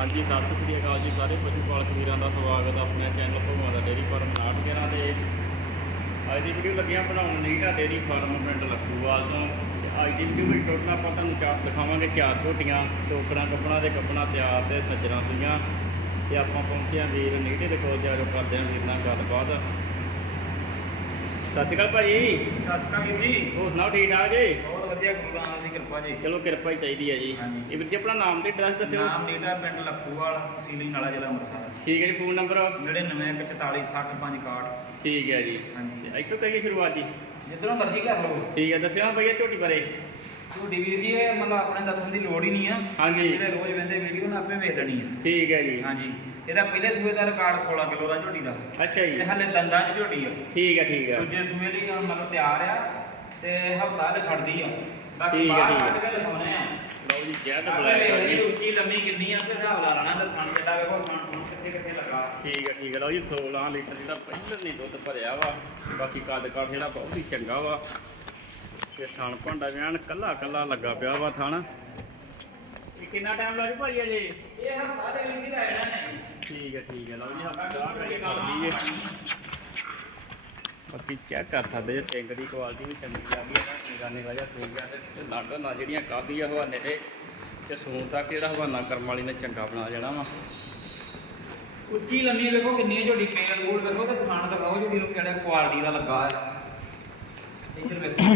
ਹਾਂਜੀ, ਸਤਿ ਸ੍ਰੀ ਅਕਾਲ ਜੀ ਸਾਰੇ ਪਸ਼ੂ ਪਾਲਕ ਵੀਰਾਂ ਦਾ ਸਵਾਗਤ ਹੈ ਆਪਣੇ ਚੈਨਲ ਭਗਵਾਨ ਦਾ ਡੇਰੀ ਫਾਰਮ 911 ਦੇ। ਅੱਜ ਦੀ ਵੀਡੀਓ ਲੱਗਿਆ ਬਣਾਉਣ ਨੀਟਾ ਡੇਰੀ ਫਾਰਮ ਪਿੰਡ ਲੱਖੂਵਾਲ ਤੋਂ। ਤੇ ਅੱਜ ਦੀ ਵੀਡੀਓ ਵਿੱਚ ਟੋਟਲ ਆਪਾਂ ਤੁਹਾਨੂੰ ਚਾਰ ਦਿਖਾਵਾਂਗੇ, ਚਾਰ ਝੋਟੀਆਂ, ਟੋਕਰਾਂ ਕੱਪਣਾ ਦੇ ਕੱਪੜਾ ਤਿਆਰ ਤੇ ਸੱਜਰਾਂ ਪਈਆਂ ਤੇ ਆਪਾਂ ਪਹੁੰਚੇ ਹਾਂ ਵੀਰ ਨੀਟੇ ਦੇ ਕੋਲ ਜਾ ਕੇ ਕਰਦੇ ਹਾਂ ਵੀਰ ਨਾਲ ਗੱਲਬਾਤ। ਸਤਿ ਸ਼੍ਰੀ ਅਕਾਲ ਭਾਜੀ। ਸਤਿ ਸ਼੍ਰੀ ਅਕਾਲ ਵੀਰ ਜੀ। ਹੋਰ ਸੁਣਾਓ ਠੀਕ ਠਾਕ ਜੀ? ਬਹੁਤ ਵਧੀਆ ਗੁਰੂ ਨਾਨਕ ਦੀ ਕਿਰਪਾ ਜੀ। ਚਲੋ ਕਿਰਪਾ ਹੀ ਚਾਹੀਦੀ ਹੈ ਜੀ। ਹਾਂਜੀ। ਇਹ ਵੀਰ ਜੀ ਆਪਣਾ ਨਾਮ ਤੇ ਐਡਰੈਸ ਦੱਸਿਓ। ਨਾਮ ਨੀਟਾ ਪਿੰਡ ਲੱਖੂਵਾਲ ਤਹਿਸੀਲ ਨਾਲਾ ਜ਼ਿਲ੍ਹਾ ਅੰਮ੍ਰਿਤਸਰ। ਠੀਕ ਹੈ ਜੀ ਫੋਨ ਨੰਬਰ 9944 65 ਠੀਕ ਹੈ ਜੀ। ਹਾਂਜੀ। ਤੇ ਇੱਥੋਂ ਕਰੀਏ ਸ਼ੁਰੂਆਤ ਜੀ। ਜਿੱਧਰੋਂ ਮਰਜ਼ੀ ਕਰ ਲਓ। ਠੀਕ ਹੈ ਦੱਸਿਓ ਨਾ ਭਈਆ ਝੋਟੀ ਬਾਰੇ। ਤੁਹਾਡੀ ਵੀਰ ਜੀ ਇਹ ਮਤਲਬ ਆਪਣੇ ਦੱਸਣ ਦੀ ਲੋੜ ਹੀ ਨਹੀਂ ਆ। ਹਾਂਜੀ। ਜਿਹੜੇ ਰੋਜ਼ ਵੰਦੇ ਵੀਡੀਓ ਨਾ ਆਪੇ ਵੇਖ ਲੈਣੀ ਆ। ਠੀਕ ਹੈ ਜੀ। ਹਾਂਜੀ। ਇਹਦਾ ਪਹਿਲੇ ਸੂਏ ਦਾ ਰਿਕਾਰਡ 16 ਕਿਲੋ ਦਾ ਝੋਟੀ ਦਾ। ਅੱਛਾ ਜੀ। ਤੇ ਹਲੇ ਦੰਦਾਂ 'ਚ ਝੋਟੀ ਆ। ਠੀਕ ਹੈ ਠੀਕ ਹੈ ਦੂਜੇ ਸੂਏ ਲਈ ਮਤਲਬ ਤਿਆਰ ਆ ਤੇ ਹਫਤਾ ਦੇ ਖੜਦੀ ਆ। ਬਾਕੀ ਠੀਕ ਆ, ਬਾਹਰ ਠੀਕ ਆ। ਕੱਢ ਕੇ ਲਿਖਾਉਣੇ ਆ। ਲਓ ਜੀ ਜੈਟ ਬਲੈਕ ਆ ਜੀ। ਉੱਚੀ ਲੰਮੀ ਕਿੰਨੀ ਆ ਤੇ ਹਿਸਾਬ ਲਾ ਲੈਣਾ ਤੇ ਥਣ ਚੱਡਾ ਵੇਖੋ ਥਣ ਥਣ ਕਿੱਥੇ ਕਿੱਥੇ ਲੱਗਾ। ਠੀਕ ਹੈ ਠੀਕ ਹੈ ਲਓ ਜੀ 16 ਲੀਟਰ ਜਿਹੜਾ ਪਹਿਲਾਂ ਨਹੀਂ ਦੁੱਧ ਭਰਿਆ ਵਾ ਬਾਕੀ ਕੱਦ ਕੱਦ ਜਿਹੜਾ ਬਹੁਤ ਹੀ ਚੰਗਾ ਵਾ। ਤੇ ਥਣ ਭਾਂਡਾ ਵਿਆਨ ਕੱਲਾ ਕੱਲਾ ਲੱਗਾ ਪਿਆ ਵਾ ਥਣ। ਕਿੰਨਾ ਟਾਈਮ ਲੱਗ ਭਾਈ ਅਜੇ ਇਹ ਹਫਤਾ ਦੇ ਵਿੱਚ ਹੀ ਰਹਿਣਾ ਨੇ ਠੀਕ ਹੈ ਠੀਕ ਹੈ। ਲਓ ਜੀ ਆਪਾਂ ਗਾਹ ਕਰਕੇ ਕਰ ਲਈਏ। ਬਾਕੀ ਚੈੱਕ ਕਰ ਸਕਦੇ ਜੇ ਸਿੰਗ ਦੀ ਕੁਆਲਿਟੀ ਵੀ ਚੰਗੀ ਆ ਗਈ ਹੈ ਨਿਗਾਨੇ ਵਾਜਾ ਸਿੰਗ ਆ ਤੇ ਲੱਗ ਨਾ ਜਿਹੜੀਆਂ ਕਾਫੀ ਆ ਹਵਾਨੇ ਤੇ ਤੇ ਸੂਣ ਤੱਕ ਜਿਹੜਾ ਹਵਾਨਾ ਕਰਮ ਵਾਲੀ ਨੇ ਚੰਗਾ ਬਣਾ ਜਾਣਾ ਵਾ। ਉੱਚੀ ਲੰਮੀ ਵੇਖੋ ਕਿੰਨੀ ਝੋਡੀ ਪੇੜ ਗੋਲ ਵੇਖੋ ਤੇ ਥਣ ਦਿਖਾਓ ਝੋਡੀ ਨੂੰ ਕਿਹੜਾ ਕੁਆਲਿਟੀ ਦਾ ਲੱਗਾ ਆ। ਇੱਧਰ ਵੇਖੋ।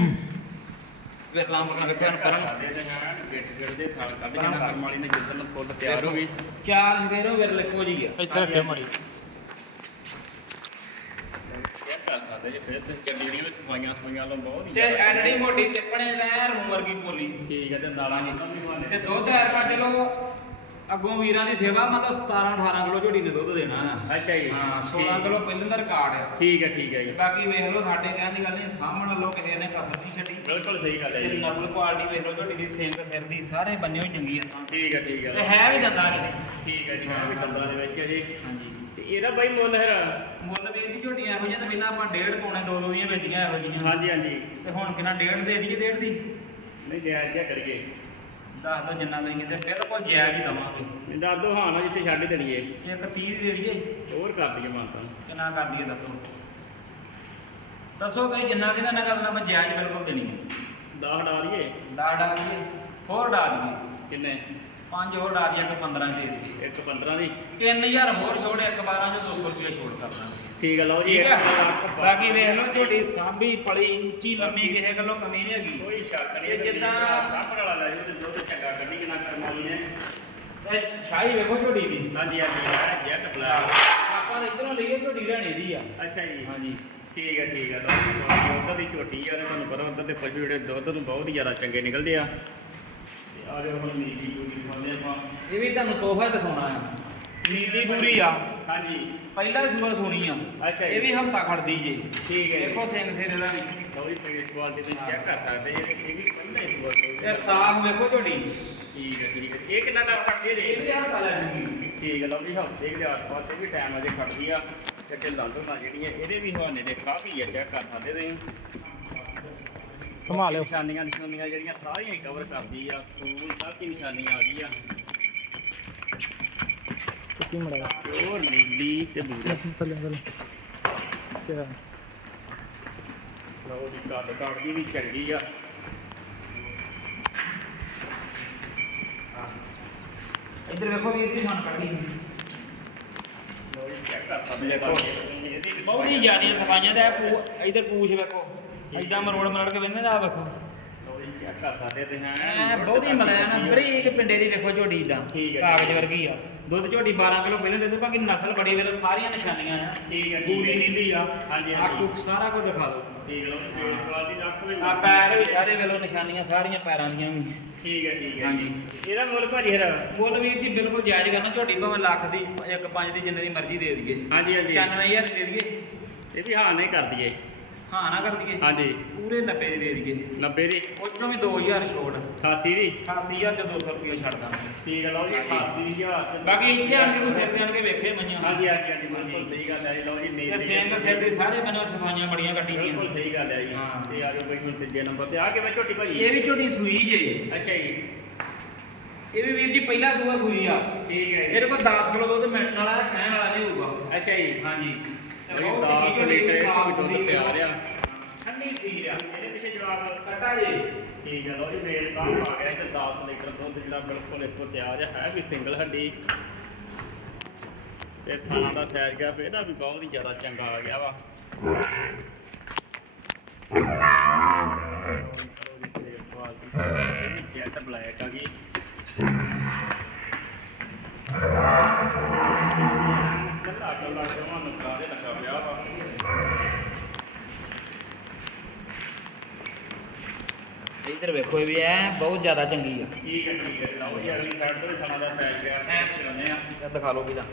ਵੇਖਲਾਂ ਪਰ ਵੇਖੋ ਇਹਨੂੰ ਪਰਾਂ। ਸਾਡੇ ਤੇ ਜਾਣਾ ਗਿੱਟ ਗਿੱਟ ਦੇ ਥਲ ਕੱਢ ਜਾਣਾ ਕਰਮ ਵਾਲੀ ਨੇ ਜਿੱਦਣ ਫੁੱਲ ਤਿਆਰ ਹੋ ਗਈ। ਚਾਰ ਸਵੇਰੋਂ ਵੇਰ ਲਿਖੋ ਜੀ ਇੱਥੇ ਰੱਖਿਓ ਮੜੀ। ਤੇ ਐਡੜੀ ਮੋਟੀ ਟਿੱਪਣੇ ਲੈ ਰੂਮ ਵਰਗੀ ਬੋਲੀ। ਠੀਕ ਹੈ ਤੇ ਨਾਲਾਂ ਵੀ ਤੇ ਦੁੱਧ ਐਰ ਪਾ ਚਲੋ ਅੱਗੋਂ ਵੀਰਾਂ ਦੀ ਸੇਵਾ ਮੰਨ ਲਓ 17 18 ਕਿਲੋ ਝੋਡੀ ਨੇ ਦੁੱਧ ਦੇਣਾ ਆ ਅੱਛਾ ਜੀ। ਹਾਂ 16 ਕਿਲੋ ਪਹਿਲਾਂ ਦਾ ਰਿਕਾਰਡ ਆ। ਠੀਕ ਹੈ ਠੀਕ ਹੈ ਤੇ ਜੀ ਬਾਕੀ ਵੇਖ ਲਓ ਸਾਡੇ ਕਹਿਣ ਦੀ ਗੱਲ ਨਹੀਂ ਸਾਹਮਣੇ ਲੋ ਕਿਸੇ ਨੇ ਕਸਰ ਨਹੀਂ ਛੱਡੀ। ਬਿਲਕੁਲ ਸਹੀ ਗੱਲ ਹੈ ਜੀ। ਨਸਲ ਕੁਆਲਿਟੀ ਵੇਖ ਲਓ ਝੋਟੀ ਦੀ ਸਿੰਗ ਸਿਰ ਦੀ ਸਾਰੇ ਬੰਨਿਓ ਹੀ ਚੰਗੀ ਆ ਤਾਂ। ਠੀਕ ਹੈ ਠੀਕ ਤੇ ਹੈ ਹੈ ਵੀ ਦੰਦਾਂ ਨੇ ਠੀਕ ਹੈ ਜੀ ਹਾਂ ਵੀ ਕੰਦਾਂ ਦੇ ਵਿੱਚ ਜੀ। ਹਾਂਜੀ। ਤੇ ਇਹਦਾ ਬਾਈ ਮੁੱਲ ਹੈ ਮੁੱਲ ਵੀਰ ਦੀ ਝੋਟੀਆਂ ਇਹੋ ਜਿਹੀਆਂ ਤੇ ਪਹਿਲਾਂ ਆਪਾਂ ਡੇਢ ਪੌਣੇ ਦੋ ਦੋ ਦੀਆਂ ਵੇਚੀਆਂ ਇਹੋ ਜਿਹੀਆਂ। ਹਾਂਜੀ ਹਾਂਜੀ। ਤੇ ਹੁਣ ਕਿੰਨਾ ਡੇਢ ਦੇ ਦਈਏ ਡੇਢ ਦੀ? ਨਹੀਂ ਜਾਇਜ਼ ਜਿਹਾ ਕਰੀਏ। ਦੱਸ ਦੋ ਜਿੰਨਾ ਦੇਈਏ ਤੇ ਬਿਲਕੁਲ ਜਾਇਜ਼ ਹੀ ਦਵਾਂਗੇ? ਇਹ ਦੱਸ ਦੋ ਹਾਂ ਨਾ ਜਿੱਥੇ ਛੱਡ ਦੇਣੀਏ ਇੱਕ 30 ਦੀ ਦਈਏ। ਹੋਰ ਕਰ ਦਈਏ ਮਾਨਤਾ ਕਿੰਨਾ ਕਰ ਦਈਏ ਦੱਸੋ? ਦੱਸੋ ਕਈ ਜਿੰਨਾ ਕਿੰਨਾ ਨਾ ਕਰਨਾ ਆਪਾਂ ਜਾਇਜ਼ ਬਿਲਕੁਲ ਦੇਣੀ ਹੈ 10 ਡਾ ਦਈਏ। ਦਾ ਡਾ ਦਈਏ ਹੋਰ ਡਾ ਦਈਏ। ਕਿੰਨੇ? ਪੰਜ ਹੋਰ ਡਾ ਦਈਏ ਇੱਕ 15 ਦੇ ਦਈਏ ਇੱਕ 15 ਦੀ। 3000 ਹੋਰ ਛੋੜ ਇੱਕ 12 ਚ 200 ਰੁਪਏ ਛੋੜ ਕਰ ਦਾਂਗੇ। ਠੀਕ ਹੈ ਲਓ ਜੀ ਠੀਕ ਹੈ ਬਾਕੀ ਵੇਖ ਲਓ ਝੋਟੀ ਸਾਂਭੀ ਪਲੀ ਉੱਚੀ ਲੰਮੀ ਕਿਸੇ ਗੱਲੋਂ ਕਮੀ ਨਹੀਂ ਹੈਗੀ। ਕੋਈ ਸ਼ੱਕ ਨਹੀਂ ਇਹ ਜਿੱਦਾਂ- ਸਾਹਮਣੇ ਵਾਲਾ ਲੈ ਜਾਓ ਤੇ ਦੁੱਧ ਚੰਗਾ ਕੱਢੀ ਕਿਨਾ ਕਰਮ ਵਾਲੀ ਨੇ ਤੇ ਸ਼ਾਹੀ ਵੇਖੋ ਝੋਟੀ ਦੀ। ਹਾਂਜੀ ਹਾਂਜੀ ਹੈ ਜੈਟ ਬਲੈਕ ਆਪਾਂ ਤਾਂ ਇਧਰੋਂ ਲਈਏ ਝੋਟੀ ਰਹਿਣੀ ਦੀ ਆ। ਅੱਛਾ ਜੀ। ਹਾਂਜੀ। ਠੀਕ ਹੈ ਠੀਕ ਹੈ ਲਓ ਉਧਰ ਦੀ ਝੋਟੀ ਆ ਤੇ ਤੁਹਾਨੂੰ ਪਤਾ ਉਧਰ ਦੇ ਪਸ਼ੂ ਜਿਹੜੇ ਦੁੱਧ ਨੂੰ ਬਹੁਤ ਹੀ ਜ਼ਿਆਦਾ ਚੰਗੇ ਨਿਕਲਦੇ ਆ। ਤੇ ਆ ਜਾਓ ਹੁਣ ਨੀਲੀ ਦਿਖਾਉਂਦੇ ਆਪਾਂ ਇਹ ਵੀ ਤੁਹਾਨੂੰ ਤੋਹਫਾ ਦਿਖਾਉਣਾ ਆ। ਨੀਲੀ ਬੂਰੀ ਆ। ਹਾਂਜੀ। ਪਹਿਲਾ ਸੂਆ ਸੁਣੀ ਆ। ਅੱਛਾ ਜੀ। ਇਹ ਵੀ ਹਫਤਾ ਖੜਦੀ ਜੇ। ਠੀਕ ਹੈ ਜੀ। ਦੇਖੋ ਸਿੰਘ ਸਿਰ ਇਹਦਾ ਵੀ। ਲਓ ਜੀ ਫੇਸ ਕੁਆਲਿਟੀ ਤੁਸੀਂ ਚੈੱਕ ਕਰ ਸਕਦੇ ਜੀ। ਇਹ ਵੀ ਪਹਿਲਾਂ ਹੀ ਬਹੁਤ ਇਹ ਸਾਫ਼ ਵੇਖੋ ਝੋਟੀ ਠੀਕ ਹੈ ਠੀਕ ਹੈ। ਇਹ ਕਿੰਨਾ ਟਾਈਮ ਖੜਦੀ ਹੈ ਇਹ ਜੀ ਵੀ ਹਫਤਾ ਲੈਣੀ ਠੀਕ ਹੈ ਲਓ ਜੀ ਹਫ਼ਤੇ ਦੇ ਆਸ-ਪਾਸ ਇਹ ਵੀ ਟਾਈਮ ਅਜੇ ਖੜਦੀ ਆ। ਤੇ ਢਿੱਲਾਂ ਢੁੱਲਾਂ ਜਿਹੜੀਆਂ ਇਹਦੇ ਵੀ ਹਵਾਨੇ ਦੇ ਕਾਫੀ ਆ। ਚੈੱਕ ਕਰ ਸਕਦੇ ਤੁਸੀਂ। ਘੁਮਾ ਲਿਓ। ਨਿਸ਼ਾਨੀਆਂ ਨਿਸ਼ਾਨੀਆਂ ਜਿਹੜੀਆਂ ਸਾਰੀਆਂ ਕਵਰ ਕਰਦੀ ਆ ਸੂਲ ਤੱਕ ਹੀ ਨਿਸ਼ਾਨੀਆਂ ਆ ਗਈਆਂ। ਕੀ ਮੜਾ ਪਿਓਰ ਨੀਲੀ ਤੇ ਬੂਰਾ। ਥੱਲੇ ਥੱਲੇ। ਕਿਆ? ਲਓ ਦੀ ਵੀ ਚੰਗੀ ਆ। ਇੱਧਰ ਵੇਖੋ ਵੀਰ ਦੀ ਮਨ ਕੱਢੀ ਲਓ ਜੀ ਚੈੱਕ ਕਰ। ਇਹਦੀ ਵੀ ਬਹੁਤ ਹੀ ਜ਼ਿਆਦੀਆਂ ਸਫਾਈਆਂ ਪੂ ਇੱਧਰ ਪੂਛ ਵੇਖੋ। ਐਡਾ ਮਰੋੜ ਮਰੜ ਕੇ ਵੰਦੇ ਆ ਵੇਖੋ। ਚੈੱਕ ਕਰ ਸਕਦੇ ਤੇ ਐ ਹਾਂ ਬਹੁਤ ਹੀ ਮਲਾਇਆ ਨਾ ਬਰੀਕ ਪਿੰਡੇ ਦੀ ਵੇਖੋ ਝੋਟੀ ਇਦਾਂ ਠੀਕ ਹੈ, ਕਾਗਜ਼ ਹੈ। ਵਰਗੀ ਆ। ਦੁੱਧ ਝੋਟੀ 12 ਕਿਲੋ ਪਹਿਲਾਂ ਦੇ ਦੋ ਬਾਕੀ ਨਸਲ ਬੜੀ ਵੇਲੇ ਸਾਰੀਆਂ ਨਿਸ਼ਾਨੀਆਂ ਆ। ਠੀਕ ਹੈ, ਠੀਕ ਪੂਰੀ ਹੈ। ਨੀਲੀ ਆ। ਹਾਂਜੀ, ਹਾਂਜੀ। ਸਾਰਾ ਕੁਝ ਦਿਖਾ ਦਿਓ। ਠੀਕ ਕੁਆਲਿਟੀ ਵੀ ਆ ਪੈਰ ਵੀ ਸਾਰੇ ਵੇਲੋ ਨਿਸ਼ਾਨੀਆਂ ਸਾਰੀਆਂ ਪੈਰਾਂ ਦੀਆਂ ਵੀ। ਠੀਕ ਹੈ ਠੀਕ ਹੈ ਹਾਂਜੀ। ਇਹਦਾ ਮੁੱਲ ਭਾਜੀ ਹਰਾ ਮੁੱਲ ਵੀਰ ਜੀ ਬਿਲਕੁਲ ਜਾਇਜ਼ ਕਰਨਾ ਝੋਟੀ ਭਾਵੇਂ ਲੱਖ ਦੀ ਇੱਕ ਪੰਜ ਦੀ ਜਿੰਨੇ ਦੀ ਮਰਜ਼ੀ ਦੇ ਦਈਏ। ਹਾਂਜੀ ਹਾਂਜੀ। 95000 ਦੀ ਦੇ ਦਈਏ। ਇਹ ਵੀ ਹਾਂ ਨਹੀਂ ਕਰ ਦਈਏ। ਹਾਂ ਨਾ ਕਰ ਦਈਏ ਹਾਂਜੀ। ਪੂਰੇ 90 ਦੀ ਦੇ ਦਈਏ। 90 ਦੀ? ਉਹ ਚੋਂ ਵੀ 2000 ਛੋੜ 88 ਦੀ? 88000 ਚ 200 ਰੁਪਏ ਛੱਡ ਦਾਂਗੇ। ਠੀਕ ਹੈ ਲਓ ਜੀ 88000 ਤੇ ਬਾਕੀ ਇੱਥੇ ਆਣ ਕੇ ਕੋਈ ਸਿਰ ਤੇ ਆਣ ਕੇ ਵੇਖੇ ਮੰਨਿਆ ਹਾਂਜੀ ਹਾਂਜੀ ਹਾਂਜੀ ਬਿਲਕੁਲ ਸਹੀ ਗੱਲ ਹੈ ਲਓ ਜੀ ਤੇ ਨੀਲੀ ਸਿੰਘ ਸਿਰ ਦੀ ਸਾਰੇ ਮੈਨੂੰ ਸਫਾਈਆਂ ਬੜੀਆਂ ਕੱਟੀ ਬਿਲਕੁਲ ਸਹੀ ਗੱਲ ਹੈ ਜੀ। ਹਾਂ। ਤੇ ਆ ਜਾਓ ਹੁਣ ਤੀਜੇ ਨੰਬਰ ਤੇ। ਆ ਕੇ ਮੈਂ ਝੋਟੀ ਭਾਜੀ? ਇਹ ਵੀ ਝੋਟੀ ਸੂਈ ਜੇ। ਅੱਛਾ ਜੀ। ਇਹ ਵੀ ਵੀਰ ਜੀ ਪਹਿਲਾ ਸੂਆ ਸੂਈ ਆ। ਠੀਕ ਹੈ ਇਹਦੇ ਕੋਲ 10 ਕਿਲੋ ਦੁੱਧ ਮਿੰਟਣ ਵਾਲਾ ਹੈ, ਖਾਣ ਵਾਲਾ ਨਹੀਂ ਹੋਊਗਾ। ਅੱਛਾ ਜੀ। ਹਾਂਜੀ। ਤੇ 10 ਚੰਗੀ ਲੀਟਰ ਸਾਫ਼ ਦੁੱਧ ਤਿਆਰ ਆ। ਠੰਡੀ ਸੀ ਆ। ਇਹਦੇ ਪਿੱਛੇ ਜਵਾਬ ਕੱਟਾ ਜੀ। ਠੀਕ ਹੈ ਲੋ ਜੀ ਮੇਲ ਤਾਂ ਆ ਗਿਆ ਤੇ 10 ਲੀਟਰ ਦੁੱਧ ਜਿਹੜਾ ਬਿਲਕੁਲ ਇੱਕੋ ਤਿਆਰ ਹੈ ਹੈ ਵੀ ਸਿੰਗਲ ਹੱਡੀ। ਤੇ ਥਾਣਾ ਦਾ ਸਾਈਜ਼ ਗਿਆ ਇਹਦਾ ਵੀ ਬਹੁਤ ਹੀ ਜ਼ਿਆਦਾ ਚੰਗਾ ਆ ਗਿਆ ਵਾ। ਜੈਟ ਬਲੈਕ ਆ ਗਈ। ਕੱਲਾ ਕੱਲਾ ਜਮਾ ਨੁਕਰਾ ਦੇ ਲੱਗਾ ਪਿਆ ਵਾ ਇੱਧਰ ਵੇਖੋ ਇਹ ਵੀ ਐ ਬਹੁਤ ਜ਼ਿਆਦਾ ਚੰਗੀ ਆ। ਠੀਕ ਹੈ ਠੀਕ ਹੈ ਲਓ ਜੀ ਅਗਲੀ ਸਾਈਡ ਤੋਂ ਵੀ ਥਾਣਾ ਦਾ ਸਾਈਜ਼ ਗਿਆ। ਐ ਚਲਾਉਂਦੇ ਆ ਇਹ ਦਿਖਾ ਲਓ ਵੀ ਦਾ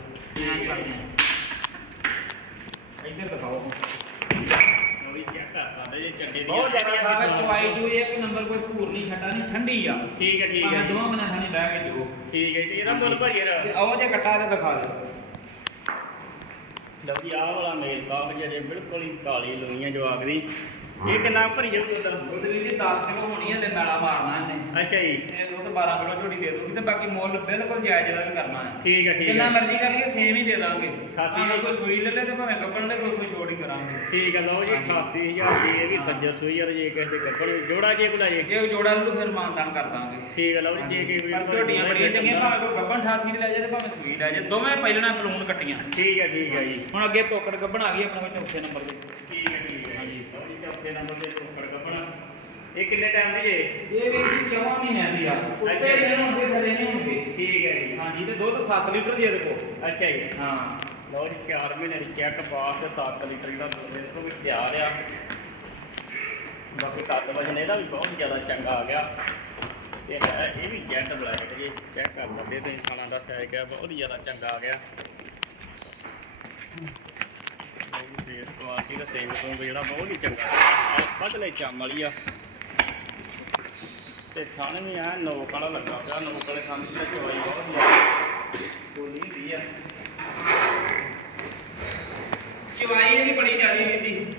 ਇੱਧਰ ਦਿਖਾਓ। ਉਹ ਵੀ ਚੈੱਕ ਕਰ ਸਕਦੇ ਜੇ ਚੱਡੇ ਦੀ ਬਹੁਤ ਜ਼ਿਆਦਾ ਸਾਫ਼ ਹੈ ਚਵਾਈ ਜੂ ਇੱਕ ਨੰਬਰ ਕੋਈ ਭੂਰ ਨਹੀਂ ਛੱਡਾ ਨਹੀਂ ਠੰਡੀ ਆ। ਠੀਕ ਹੈ ਠੀਕ ਭਾਵੇਂ ਹੈ ਦੋਵਾਂ ਮਨਾਂ ਥਾਣੀ ਬਹਿ ਕੇ ਜੋ ਠੀਕ ਹੈ ਤੇ ਇਹਦਾ ਮੁੱਲ ਯਾਰ ਤੇ ਆਓ ਜੇ ਕੱਟਾ ਤੇ ਦਿਖਾ ਦਿਓ। ਲਓ ਜੀ ਆਹ ਵਾਲਾ ਮੇਲ ਕਾਫ ਜਿਹੜੇ ਬਿਲਕੁਲ ਹੀ ਕਾਲੀ ਲੋਈਆਂ ਜਵਾਗ ਦੀ। ਇਹ ਕਿੰਨਾ ਭਰੀ ਜਾਊ ਉਹਦਾ ਦੁੱਧ ਵੀ ਜੀ 10 ਕਿਲੋ ਹੋਣੀ ਹੈ ਤੇ ਨਾਲਾ ਮਾਰਨਾ ਇਹਨੇ। ਅੱਛਾ ਜੀ। ਇਹ ਦੁੱਧ 12 ਕਿਲੋ ਝੋਟੀ ਦੇ ਦੂਗੀ ਤੇ ਬਾਕੀ ਮੁੱਲ ਬਿਲਕੁਲ ਜਾਇਜ਼ ਦਾ ਵੀ ਕਰਨਾ ਹੈ। ਠੀਕ ਹੈ ਠੀਕ ਜਿੰਨਾ ਹੈ ਮਰਜ਼ੀ ਕਰ ਲਈਏ ਸੇਮ ਹੀ ਦੇ ਦਾਂਗੇ। ਖਾਸੀ ਭਾਵੇਂ ਵੀ- ਕੋਈ ਸੂਈ ਲੈ ਲੈ ਤੇ ਭਾਵੇਂ ਕੱਪਣ ਲੈ ਕੋਈ ਛੋੜ ਹੀ ਕਰਾਂਗੇ। ਠੀਕ ਹੈ ਲਓ ਜੀ 88000 ਦੀ ਇਹ ਵੀ ਸੱਜਰ ਸੂਈ ਯਾਰ ਜੇ ਕਿਸੇ ਦੇ ਕੱਪੜ ਜੋੜਾ ਜੇ ਕੋਲ ਜੇ ਜੇ ਜੋੜਾ ਨੂੰ ਫਿਰ ਮਾਨਤਾਨ ਕਰ ਦਾਂਗੇ। ਠੀਕ ਹੈ ਲਓ ਜੀ ਜੇ ਕਿਸੇ ਪਰ ਝੋਟੀਆਂ ਬੜੀਆਂ ਚੰਗੀਆਂ ਭਾਵੇਂ ਕੋਈ ਗੱਬਣ 88 ਦੀ ਲੈ ਜਾਏ ਤੇ ਭਾਵੇਂ ਸੂਈ ਲੈ ਜਾਏ ਦੋਵੇਂ ਪਹਿਲਣਾ ਬਲੂਨ ਕੱਟੀਆਂ। ਠੀਕ ਹੈ ਠੀਕ ਹੈ ਜੀ। ਹੁਣ ਅੱਗੇ ਤੋਕੜ ਗੱਬਣ ਆ ਗਈ ਆਪਣੇ ਕੋਲ ਚੌਥੇ ਨੰਬਰ ਤੇ। ਠੀਕ ਹੈ ਠੀਕ ਚੌਥੇ ਨੰਬਰ ਤੇ ਸੁੱਕੜ ਕੱਪਣਾ ਇਹ ਕਿੰਨੇ ਟਾਈਮ ਦੀ ਜੇ ਇਹ ਵੀ ਜੀ ਚੌਵਾਂ ਮਹੀਨਿਆਂ ਦੀ ਆ। ਉੱਤੇ। ਜਿਹੜੇ ਹੋਣਗੇ ਥੱਲੇ ਨਹੀਂ ਹੋਣਗੇ ਠੀਕ ਹੈ ਜੀ। ਹਾਂਜੀ ਤੇ ਦੁੱਧ 7 ਲੀਟਰ ਦੀ ਇਹਦੇ ਕੋਲ ਅੱਛਾ ਜੀ। ਹਾਂ। ਲਓ ਜੀ 4 ਮਹੀਨੇ ਦੀ ਚੈੱਕ ਪਾਸ ਤੇ 7 ਲੀਟਰ ਦਾ ਦੁੱਧ ਇਸ ਤੋਂ ਵੀ ਤਿਆਰ ਆ। ਬਾਕੀ ਕੱਦ ਵਜਨ ਇਹਦਾ ਵੀ ਬਹੁਤ ਜ਼ਿਆਦਾ ਚੰਗਾ ਆ ਗਿਆ। ਤੇ ਹੈ ਇਹ ਵੀ ਜੈਟ ਬਲੈਕ ਜੀ। ਚੈੱਕ ਕਰ ਸਕਦੇ ਤੁਸੀਂ ਖਾਣਾ ਦਾ ਸਾਈਜ਼ ਗਿਆ ਬਹੁਤ ਹੀ ਜ਼ਿਆਦਾ ਚੰਗਾ ਆ ਗਿਆ। ਫੇਸ ਕੁਆਲਿਟੀ ਦਾ ਸਿੰਘ ਤੋਂ ਵੀ ਜਿਹੜਾ ਬਹੁਤ ਹੀ ਚੰਗਾ ਆ ਬਦਲੇ ਚੰਮ ਵਾਲੀ ਆ। ਤੇ ਥਣ ਵੀ ਆ ਨੋਕ ਵਾਲਾ ਲੱਗਾ ਪਿਆ ਨੋਕ ਵਾਲੇ ਥਣ ਦੀ ਚਵਾਈ ਬਹੁਤ ਹੀ ਆ ਬੋਲੀ ਹੁੰਦੀ ਆ। ਚਵਾਈ ਇਹਦੀ ਬੜੀ ਜ਼ਿਆਦੀ ਵੀਰ ਦੀ।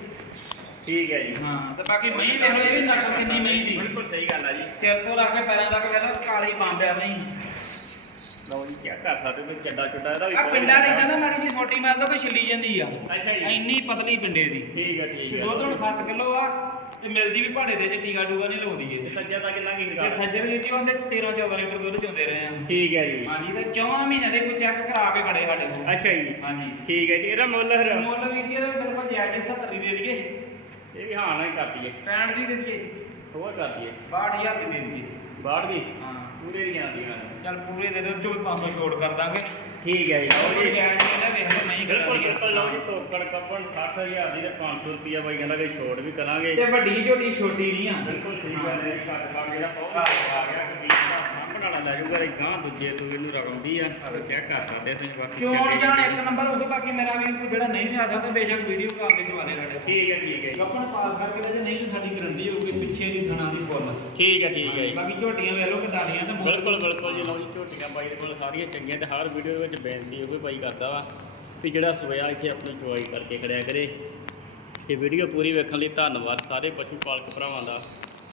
ਠੀਕ ਹੈ ਜੀ। ਹਾਂ ਤੇ ਬਾਕੀ ਮਹੀਂ ਵੇਖ ਲਓ ਇਹ ਵੀ ਨਸਲ ਕਿੰਨੀ ਮਹੀਂ ਦੀ। ਬਿਲਕੁਲ ਸਹੀ ਗੱਲ ਆ ਜੀ। ਸਿਰ ਤੋਂ ਲਾ ਕੇ ਪੈਰਾਂ ਤੱਕ ਲਓ ਕਾਲੀ ਬੰਦ ਆ ਮਹੀਂ। ਲਓ ਜੀ ਚੈੱਕ ਕਰ ਸਕਦੇ ਹੋ ਚੱਡਾ ਚੁੱਡਾ ਇਹਦਾ ਵੀ ਆ ਬਹੁਤ ਪਿੰਡਾਂ ਦੇ। ਇਦਾਂ ਨਾ ਮਾੜੀ ਜੀ ਛੋਟੀ ਮਾਰ ਕੋਈ ਛਿੱਲੀ ਜਾਂਦੀ ਆ। ਅੱਛਾ ਜੀ। ਇੰਨੀ ਪਤਲੀ ਪਿੰਡੇ ਦੀ। ਠੀਕ ਹੈ ਠੀਕ ਹੈ ਦੁੱਧ ਹੁਣ 7 ਕਿਲੋ ਆ ਤੇ ਮਿਲਦੀ ਵੀ ਭਾੜੇ ਦੇ ਚ ਟੀਕਾ ਟੂਗਾ ਨਹੀਂ ਲਾਉਂਦੀ ਇਹ। ਸੱਜਾ ਦਾ ਕਿੰਨਾ ਕੀ ਤੇ ਨਿਕਾਲ ਸੱਜਰ ਵੀ ਜੀ ਉਹਦੇ 13 14 ਲੀਟਰ ਦੁੱਧ ਚੋਂਦੇ ਰਹੇ ਆ। ਠੀਕ ਹੈ ਜੀ। ਹਾਂਜੀ ਤੇ ਚੌਵਾਂ ਮਹੀਨੇ ਦੇ ਕੋਈ ਚੈੱਕ ਕਰਾ ਕੇ ਖੜੇ ਸਾਡੇ ਕੋਲ। ਅੱਛਾ ਜੀ। ਹਾਂਜੀ। ਠੀਕ ਹੈ ਜੀ ਇਹਦਾ ਮੁੱਲ ਫਿਰ? ਮੁੱਲ ਵੀ ਜੀ ਇਹਦਾ ਮੇਰੇ ਕੋਲ ਜਾਇਜ਼ 70 ਦੀ ਦੇ ਦਈਏ। ਇਹ ਵੀ ਹਾਂ ਨਾ ਹੀ ਕਰ ਦਈਏ। 65 ਦੀ ਦੇ ਦਈਏ। ਹੋਰ ਕਰ ਦਈਏ। 62000 ਦੀ ਦੇ ਦਈਏ। ਬਾਹਰ ਦੀ? ਹਾਂ। ਪੂਰੇ ਦੀਆਂ ਆਉਂਦੀਆਂ। ਨੇ ਚੱਲ ਪੂਰੇ ਦੇ ਦਿਓ ਚੋਂ 500 ਛੋਟ ਕਰ ਦਾਂਗੇ। ਠੀਕ ਹੈ ਜੀ ਲਓ ਜੀ। ਜਾਇਜ਼ ਇਹਦਾ ਵੇਖ ਲਓ ਨਹੀਂ ਬਿਲਕੁਲ ਕਰਦੀ ਬਿਲਕੁਲ ਲਓ ਜੀ ਤੋਕੜ ਕੱਪਣ 60000 ਦੀ ਤੇ 500 ਰੁਪਿਆ ਬਾਈ ਕਹਿੰਦਾ ਕਿ ਛੋੜ ਵੀ ਕਰਾਂਗੇ। ਤੇ ਵੱਡੀ ਝੋਟੀ ਛੋਟੀ ਨਹੀਂ ਆ। ਬਿਲਕੁਲ ਠੀਕ ਹੈ। ਜੀ ਕੱਟ ਕੱਟ ਜਿਹੜਾ ਬਹੁਤ ਆ ਗਿਆ ਕਿ ਵੀਰ ਦਾ ਸਾਂਭਣ ਵਾਲਾ ਲੈ ਜਾਊਗਾ ਇਹ ਗਾਂ ਦੂਜੇ ਸੂਏ ਨੂੰ ਰਗਮਦੀ ਆ ਸਾਰੇ ਚੈੱਕ ਕਰ ਸਕਦੇ ਤੁਸੀਂ ਬਾਕੀ ਚੋਣ ਜਾਣ। ਇੱਕ ਨੰਬਰ ਹੋਊਗਾ ਬਾਕੀ ਮੇਰਾ ਵੀ ਕੋਈ ਜਿਹੜਾ ਨਹੀਂ ਵੀ ਆ ਸਕਦਾ ਬੇਸ਼ੱਕ ਵੀਡੀਓ ਕਾਲ ਦੇ ਦਵਾਰੇ ਸਾਡੇ ਠੀਕ ਹੈ ਠੀਕ ਹੈ ਜੀ। ਗੱਪਣ ਪਾਸ ਕਰਕੇ ਤੇ ਜੇ ਨਹੀਂ ਤਾਂ ਸਾਡੀ ਗਰੰਟੀ ਹੋਊਗੀ ਪਿੱਛੇ ਦੀ ਥਣਾ ਦੀ ਫੁੱਲ ਠੀਕ ਹੈ ਠੀਕ ਹੈ ਜੀ। ਬਾਕੀ ਝੋਟੀਆਂ ਵੇਖ ਲਓ ਕਿ ਦਾਣੀਆਂ ਤੇ ਬਹੁਤ- ਬਿਲਕੁਲ ਬਿਲਕੁਲ ਜੀ ਲਓ ਜੀ ਝੋਟੀਆਂ ਬਾਈ ਦੇ ਕੋਲ ਸਾਰੀਆਂ ਚੰਗੀਆਂ ਤੇ ਹਰ ਵੀਡੀਓ ਵਿੱਚ ਬੇਨਤੀ ਉਹ ਬਾਈ ਕਰਦਾ ਵਾ ਵੀ ਜਿਹੜਾ ਸੋਇਆ ਇੱਥੇ ਆਪਣੀ ਚੁਆਈ ਕਰਕੇ ਖੜਿਆ ਕਰੇ। ਤੇ ਵੀਡੀਓ ਪੂਰੀ ਵੇਖਣ ਲਈ ਧੰਨਵਾਦ ਸਾਰੇ ਪਸ਼ੂ ਪਾਲਕ ਭਰਾਵਾਂ ਦਾ।